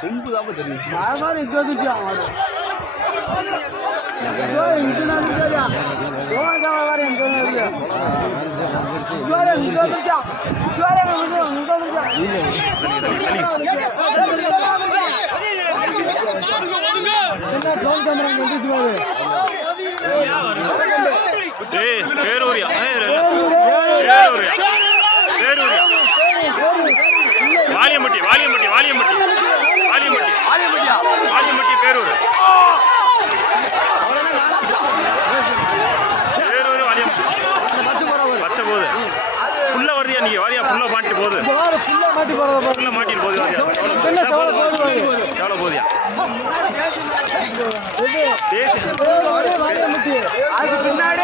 கொம்பு தான் தெரியுது வாலியம்பட்டி வாலியம்பட்டி வாலியம்பட்டி வாலியம்பட்டி வாலியம்பட்டி பேரூர் பேரூர் வாலியம்பட்டி பச்சை போகுது புல்ல வருதியா நீங்க வாரியா புல்ல மாட்டி போகுது புல்ல மாட்டிட்டு போகுது வாரியா எவ்வளோ போதியா பின்னாடி